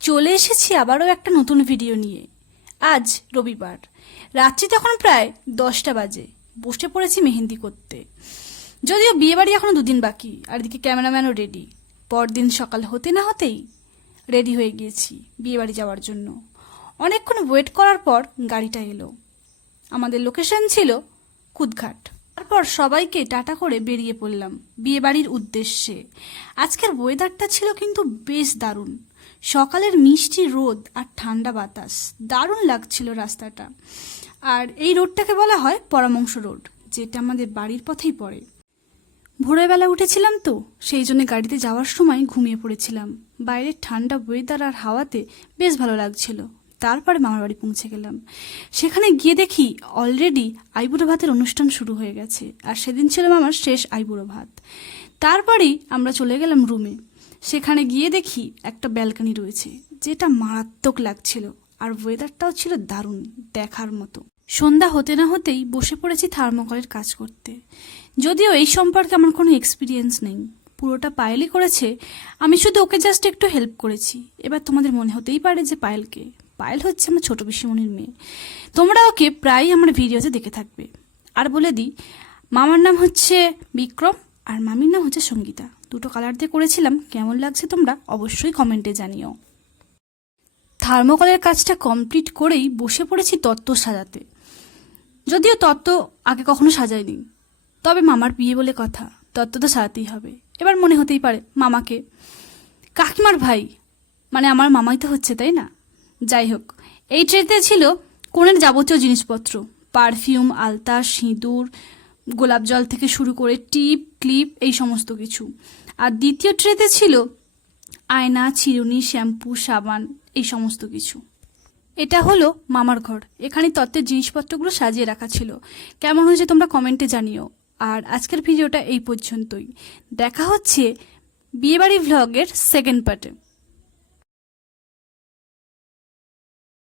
চলে এসেছি আবারও একটা নতুন ভিডিও নিয়ে। আজ রবিবার, রাত্রি তখন প্রায় 10টা বাজে। বসে পড়েছি মেহেন্দি করতে। যদিও বিয়েবাড়ি এখনো 2 দিন বাকি, আর এদিকে ক্যামেরাম্যানও রেডি। পরদিন সকাল হতে না হতেই রেডি হয়ে গিয়েছি বিয়েবাড়ি যাওয়ার জন্য। অনেকক্ষণ ওয়েট করার পর গাড়িটা এলো। আমাদের লোকেশন ছিল কুদঘাট। তারপর সবাইকে টাটা করে বেরিয়ে পড়লাম বিয়েবাড়ির উদ্দেশ্যে। আজকের ওয়েদারটা ছিল কিন্তু বেশ দারুণ। সকালের মিষ্টি রোদ আর ঠান্ডা বাতাস, দারুণ লাগছিল রাস্তাটা। আর এই রোডটাকে বলা হয় পরামংশ রোড, যেটা আমাদের বাড়ির পথেই পড়ে। ভোরবেলা উঠেছিলাম তো, সেই জন্য গাড়িতে যাওয়ার সময় ঘুমিয়ে পড়েছিলাম। বাইরের ঠান্ডা ওয়েদার আর হাওয়াতে বেশ ভালো লাগছিল। তারপরে মামার বাড়ি পৌঁছে গেলাম। সেখানে গিয়ে দেখি অলরেডি আইবুড়ো ভাতের অনুষ্ঠান শুরু হয়ে গেছে, আর সেদিন ছিল আমার শেষ আইবুড়ো ভাত। তারপরেই আমরা চলে গেলাম রুমে। সেখানে গিয়ে দেখি একটা ব্যালকনি রয়েছে, যেটা মারাত্মক লাগছিল, আর ওয়েদারটাও ছিল দারুণ দেখার মতো। সন্ধ্যা হতে না হতেই বসে পড়েছি থার্মোকলের কাজ করতে। যদিও এই সম্পর্কে আমার কোনো এক্সপিরিয়েন্স নেই, পুরোটা পায়েলই করেছে, আমি শুধু ওকে জাস্ট একটু হেল্প করেছি। এবার তোমাদের মনে হতেই পারে যে পায়েলকে, পায়েল হচ্ছে আমার ছোট পিসিমণির মেয়ে। তোমরা ওকে প্রায়ই আমার ভিডিওতে দেখে থাকবে। আর বলে দিই, মামার নাম হচ্ছে বিক্রম আর মামির নাম হচ্ছে সঙ্গীতা। দুটো কালার দিয়ে করেছিলাম, কেমন লাগছে তোমরা অবশ্যই কমেন্টে জানিও। থার্মোকলের কাজটা কমপ্লিট করেই বসে পড়েছি তত্ত্ব সাজাতে। যদিও তত্ত্ব আগে কখনো সাজাইনি, তবে মামার বিয়ে বলে কথা, তত্ত্ব তো সাজাতেই হবে। এবার মনে হতেই পারে মামাকে, কাকিমার ভাই মানে আমার মামাই তো হচ্ছে, তাই না? যাই হোক, এই ট্রেতে ছিল কনের যাবতীয় জিনিসপত্র, পারফিউম, আলতা, সিঁদুর, গোলাপ জল থেকে শুরু করে টিপ, ক্লিপ, এই সমস্ত কিছু। আর দ্বিতীয় ট্রেতে ছিল আয়না, চিরুনি, শ্যাম্পু, সাবান, এই সমস্ত কিছু। এটা হলো মামার ঘর। এখানে তত্ত্বের জিনিসপত্রগুলো সাজিয়ে রাখা ছিল। কেমন হয়েছে তোমরা কমেন্টে জানিও। আর আজকের ভিডিওটা এই পর্যন্তই। দেখা হচ্ছে বিয়েবাড়ি ভ্লগের সেকেন্ড পার্টে।